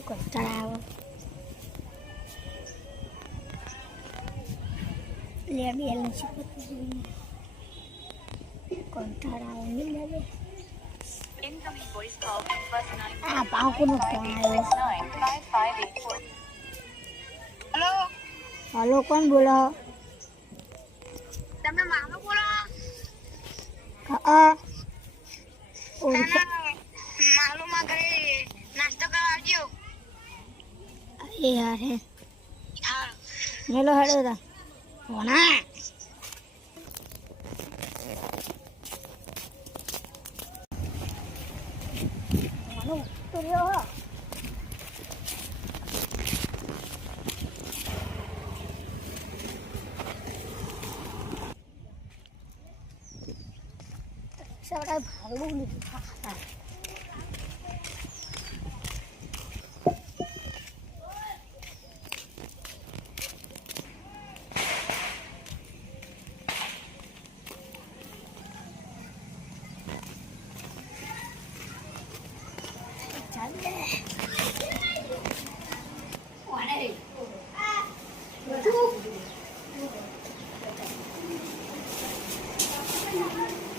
કંટાળો લે બેલેન્સ કંટાળો નહીં લાગે આ પાકુનો ફોન આવ્યો હેલો હલો કોણ બોલો તમે મામો બોલો હા માલુમાં ઘરે નાસ્તો કરવા આવજો એ યાર હે હા મેલો હેડો તા ફોના તો રહ્યો સવારે ભાડું લીધું ખાતા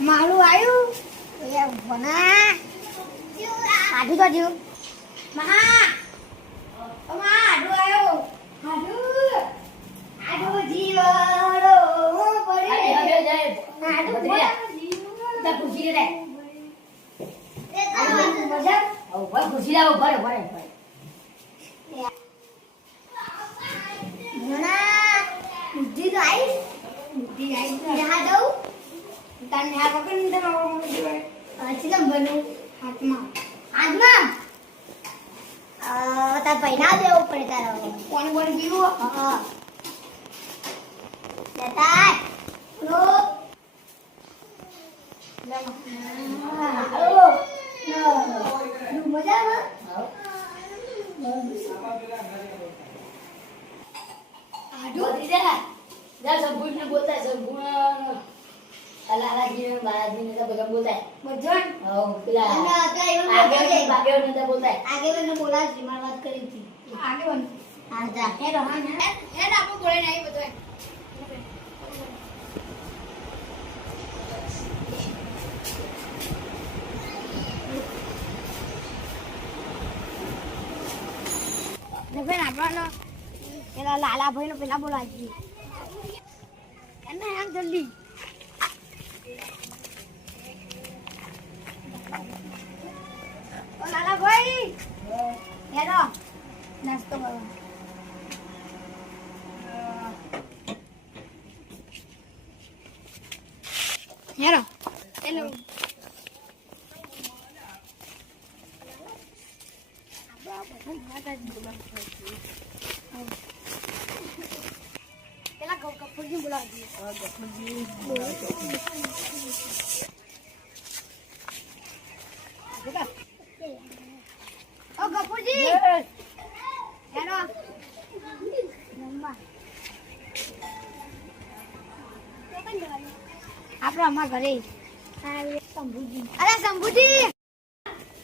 મારું આવ્યું બના આડું તો જો મહા આડું આવ્યો આડું જીવડો તાર પૈસા દેવું પડે તારા કોણ કોણ જીવું હા લેતા પેલા લાલાભાઈ નો પેલા બોલાવી એને આમ જલ્દી લાલાભાઈ હેલો નાસ્તો કરો હેલો હેલો પેલા ગપુરજી બોલાવી ઓ ગપુરજી હેલો આપણે અમારા ઘરે શંભુજી અરે શંભુજી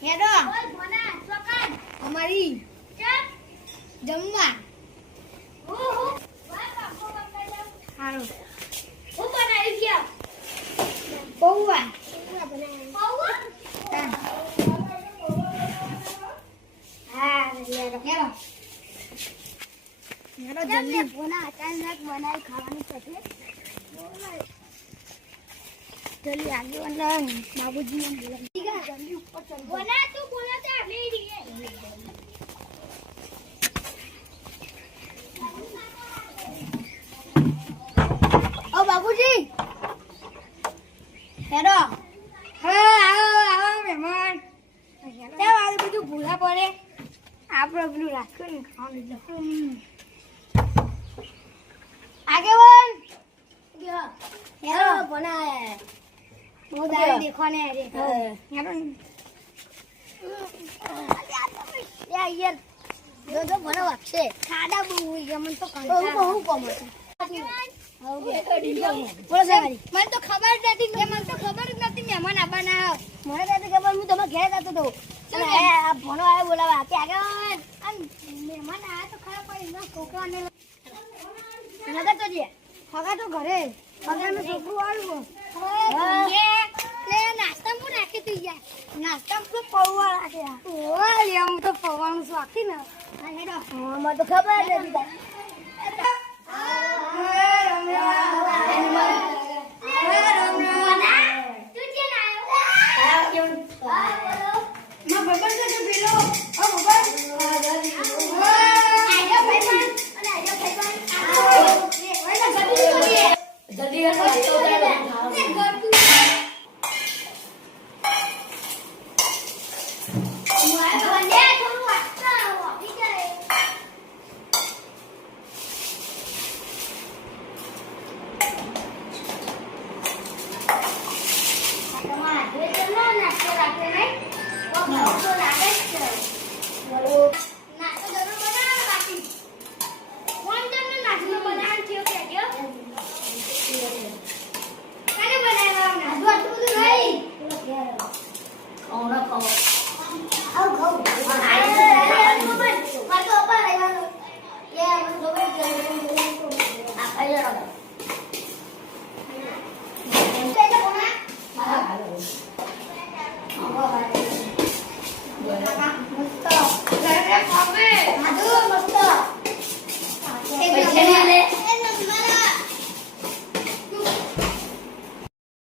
હેલો અમારી જમવા સારું હું બનાવી ગયા પૌવા હા હેલો જલ્દી બોના અચાનક બનાવી ખાવાનું છે જલ્દી આગે વાલા બાબુજી ને બોલાવી જલ્દી ઉપર ચલ બોના તું બોલાતા લઈ રહી ઓ બાબુજી હેલો હા આવો મહેમાન તે આ બધું ભૂલા પડે આપણે પેલું રાખ્યું ને ખાવાનું આગેવાન હેલો બોલા બહુ દાડી દેખો ને હેલો યાર જો મને વાગશે ખાડા બહુ હોય ગયા મને તો કંટાળો બહુ કમ છે બોલો સાહેબ મને તો ખબર જ નથી મહેમાન આવવાના મને કહેતી કે હું તમે ઘેર જતો હતો અને આ ભણો આવ્યો બોલાવા કે આગળ મહેમાન આવ્યા તો ખરા પણ એમના છોકરાને નગર તો જે હગા તો ઘરે હગાનું છોકરું આવ્યું નાસ્તા હું રાખી તું યાર નાસ્તા તો પૌવા રાખ્યા ઓય હું તો પૌવાનું શોખી ને મને તો ખબર નથી